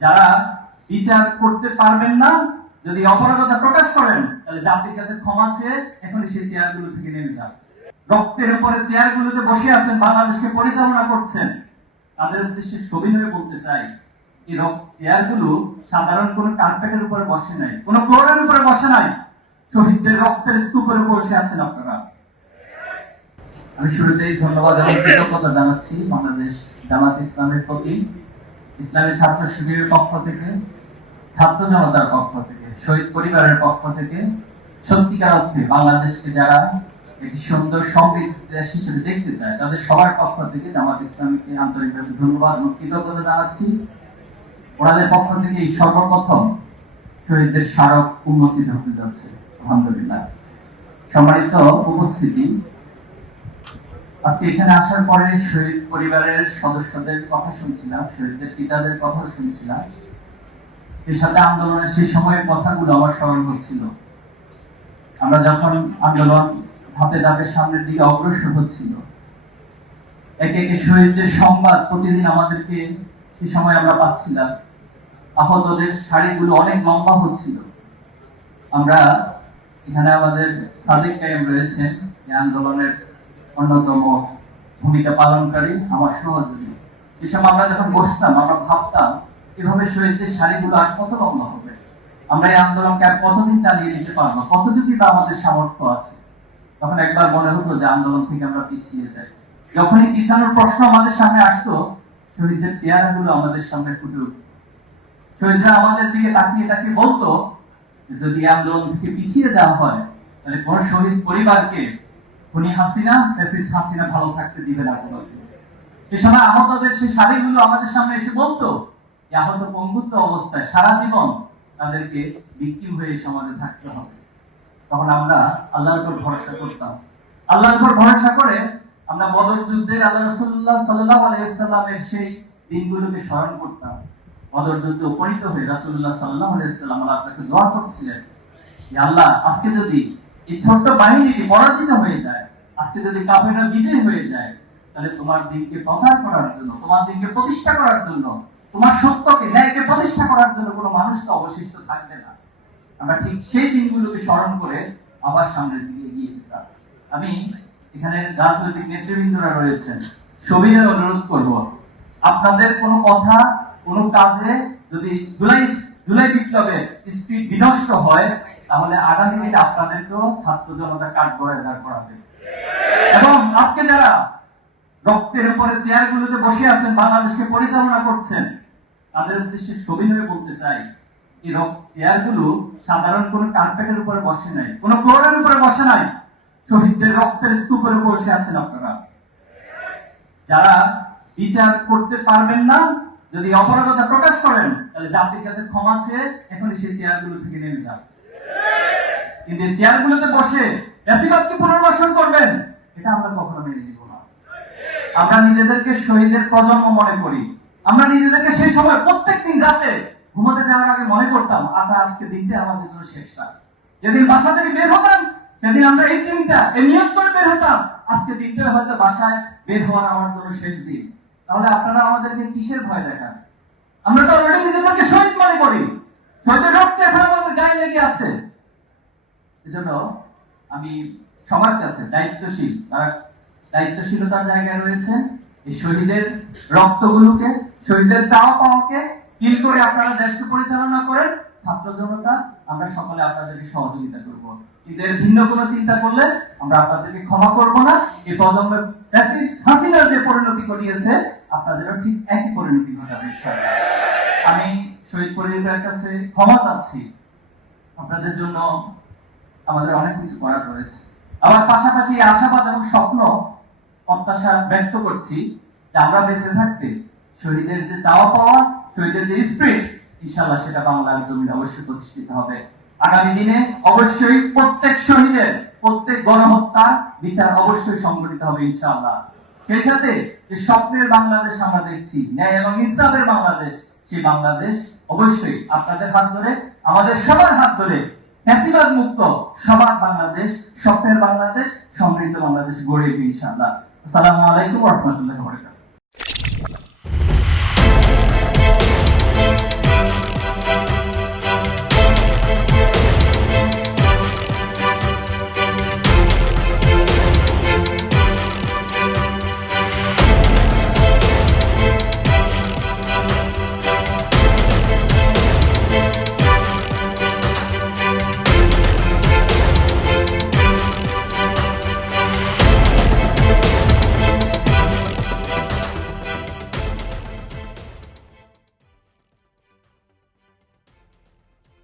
যারা বিচার করতে পারবেন না, যদি অপরাধতা প্রকাশ করেন, তাহলে জাতির কাছে ক্ষমা চেয়ে এখনই সেই চেয়ারগুলো থেকে নেমে যান। রক্তের উপরে চেয়ারগুলোতে বসে আছেন, বাংলাদেশকে পরিচালনা করছেন, তাদের উদ্দেশ্যে সবিনয়ে বলতে চাই, এই চেয়ারগুলো সাধারণ কোন কার্পেটের উপরে বসে নাই, কোন ফ্লোরের উপরে বসে নাই, শহীদদের রক্তের স্তূপের উপর বসে আছেন আপনারা। আমি শুরুতেই ধন্যবাদ এবং কৃতজ্ঞতা জানাচ্ছি বাংলাদেশ জামাত ইসলামের প্রতি, ইসলামী ছাত্র শিবিরের পক্ষ থেকে, ছাত্র জনতার পক্ষ থেকে, শহীদ পরিবারের পক্ষ থেকে, সত্যিকার অর্থে বাংলাদেশকে যারা একটি সুন্দর সমৃদ্ধ দেশ হিসেবে দেখতে চায়, তাদের সবার পক্ষ থেকে জামাত ইসলামীকে আন্তরিকভাবে ধন্যবাদ এবং কৃতজ্ঞতা জানাচ্ছি। ওনাদের পক্ষ থেকে এই সর্বপ্রথম শহীদদের স্মারক উন্মোচিত হতে যাচ্ছে, আলহামদুলিল্লাহ। সম্মানিত উপস্থিতি, আজকে এখানে আসার পরে শহীদ পরিবারের সদস্যদের কথা শুনছিলাম, শহীদদের পিতাদের কথা শুনছিলাম, এর সাথে আন্দোলনের সেই সময়ের কথাগুলো আমার স্মরণ হচ্ছিল। আমরা যখন আন্দোলন ধাপে ধাপে সামনের দিকে অগ্রসর হচ্ছিল, একে একে শহীদদের সংবাদ প্রতিদিন আমাদেরকে সেই সময় আমরা পাচ্ছিলাম। আহতদের সারিগুলো অনেক লম্বা হচ্ছিল। আমরা এখানে আমাদের সাদিক কায়েম রয়েছেন, এই আন্দোলনের অন্যতম ভূমিকা পালনকারী, আমার সহযোগী। এসব আমরা যখন বসতাম, আমরা ভাবতাম এভাবে শহীদদের সারিগুলো আর কত লম্বা হবে, আমরা এই আন্দোলনকে আর কতদিন চালিয়ে নিতে পারবো, কতটুকু বা আমাদের সামর্থ্য আছে। তখন একবার মনে হতো যে আন্দোলন থেকে আমরা পিছিয়ে যাই। যখনই পিছানোর প্রশ্ন আমাদের সামনে আসতো, শহীদদের চেহারাগুলো আমাদের সামনে ফুটে উঠত। শহীদরা আমাদের দিকে তাকিয়ে তাকিয়ে বলতো, যদি আন্দোলন থেকে পিছিয়ে যাওয়া হয়, তাহলে কোন শহীদ পরিবারকে খুনি হাসিনা, ফ্যাসিস্ট হাসিনা ভালো থাকতে দিবে না। সে সময় আহতদের সেই শাড়িগুলো আমাদের সামনে এসে বলতো, আহত পঙ্গুত্ব অবস্থায় সারা জীবন তাদেরকে ভিকটিম হয়ে সমাজে থাকতে হবে। তখন আমরা আল্লাহর উপর ভরসা করতাম। আল্লাহর উপর ভরসা করে আমরা বদর যুদ্ধের আল্লাহ রাসূলুল্লাহ সাল্লাল্লাহু আলাইহি ওয়াসাল্লামের সেই দিনগুলোকে স্মরণ করতাম। বদর যুদ্ধে উপনীত হয়ে রাসূলুল্লাহ সাল্লাল্লাহু আলাইহি ওয়াসাল্লাম আল্লাহর কাছে দোয়া করছিলেন, যে আল্লাহ, আজকে যদি এই ছোট্ট বাহিনীটি পরাজিত হয়ে যায়, আজকে যদি কাফেররা বিজয় হয়ে যায়, তাহলে তোমার দিনকে প্রচার করার জন্য, তোমার দিনকে প্রতিষ্ঠা করার জন্য, তোমার সত্যকে, ন্যায়কে প্রতিষ্ঠা করার জন্য কোনো মানুষ তো অবশিষ্ট থাকবে না। আমরা ঠিক সেই দিনগুলোকে স্মরণ করে আবার সামনের দিকে এগিয়ে যেতাম। আমি এখানে রাজনৈতিক নেতৃবৃন্দরা রয়েছেন, সবিনয়ে অনুরোধ করব, আপনাদের কোনো কথা, কোনো কাজে যদি জুলাই বিপ্লবে স্পিড বিনষ্ট হয়, তাহলে আগামী দিনে আপনাদেরকেও ছাত্র জনতা কাঠগড়ায় দাঁড় করাবে। এবং আজকে যারা রক্তের উপরে চেয়ারগুলোতে বসে আছেন, বাংলাদেশকে পরিচালনা করছেন, তাদের উদ্দেশ্যে সবিনয়ে বলতে চাই, এই চেয়ারগুলো সাধারণ কোন কার্পেটের উপরে বসে নাই, কোন ফ্লোরের উপরে বসে নাই, শহীদদের রক্তের স্তূপের উপর বসে আছেন আপনারা। যারা বিচার করতে পারবেন না, যদি অপরাধতা প্রকাশ করেন, তাহলে জাতির কাছে ক্ষমা চেয়ে এখনই সেই চেয়ারগুলো থেকে নেমে যান। কিন্তু এই চেয়ারগুলোতে বসে ফ্যাসিবাদকে পুনর্বাসন করবেন, এটা আমরা কখনো মেনে নিব না। আমরা নিজেদেরকে শহীদের প্রজন্ম মনে করি। আমরা নিজেদেরকে সেই সময় প্রত্যেকদিন রাতে ঘুমাতে যাওয়ার আগে মনে করতাম, আজকে দিনটা আমাদের জন্য শেষ রাত। যেদিন বাসা থেকে বের হতাম, সেদিন আমরা এই চিন্তা, এই নিয়ত করে বের হতাম, আজকে দিনটা হয়তো বাসায় বের হওয়ার আমার জন্য শেষ দিন। তাহলে আপনারা আমাদেরকে কিসের ভয় দেখান? আমরা তো অলরেডি নিজেদেরকে শহীদ মনে করি, শহীদের রক্ত এখন আমাদের গায়ে লেগে আছে। এজন্য আমি সবার কাছে দায়িত্বশীল, তারা দায়িত্বশীলতার জায়গায় রয়েছেন, এই শহীদের রক্তগুলোকে, শহীদের চাওয়া পাওয়াকে ফিল করে আপনারা দেশকে পরিচালনা করেন। ছাত্র জনতা আমরা সকলে আপনাদেরকে সহযোগিতা করব, কিন্তু এর ভিন্ন কোনো চিন্তা করলে আমরা আপনাদেরকে ক্ষমা করব না। এই প্রজন্মের ফ্যাসিস্ট হাসিনার যে পরিণতি ঘটিয়েছে, আপনাদেরও ঠিক একই পরিণতি ঘটাবে ইনশাআল্লাহ। আমি শহীদ পরিবারের কাছে ক্ষমা চাচ্ছি। আপনাদের জন্য আমাদের অনেক কিছু করার রয়েছে। আবার পাশাপাশি আশাবাদ এবং স্বপ্ন, প্রত্যাশা ব্যক্ত করছি যে আমরা বেঁচে থাকতে শহীদের যে চাওয়া পাওয়া, শহীদের যে স্পিরিট, ইনশাআল্লাহ সেটা বাংলার জমিনে অবশ্যই প্রতিষ্ঠিত হবে। আগামী দিনে অবশ্যই প্রত্যেক শহীদের, প্রত্যেক গণহত্যার বিচার অবশ্যই সংগঠিত হবে ইনশাআল্লাহ। সেই সাথে যে স্বপ্নের বাংলাদেশ আমরা দেখছি, ন্যায় এবং ইনসাফের বাংলাদেশ, সেই বাংলাদেশ অবশ্যই আপনাদের হাত ধরে, আমাদের সবার হাত ধরে ফ্যাসিবাদ মুক্ত সবার বাংলাদেশ, স্বপ্নের বাংলাদেশ, সমৃদ্ধ বাংলাদেশ গড়ে উঠবে ইনশাআল্লাহ। আসসালামু আলাইকুম ওয়া রাহমাতুল্লাহি ওয়া বারাকাতুহু।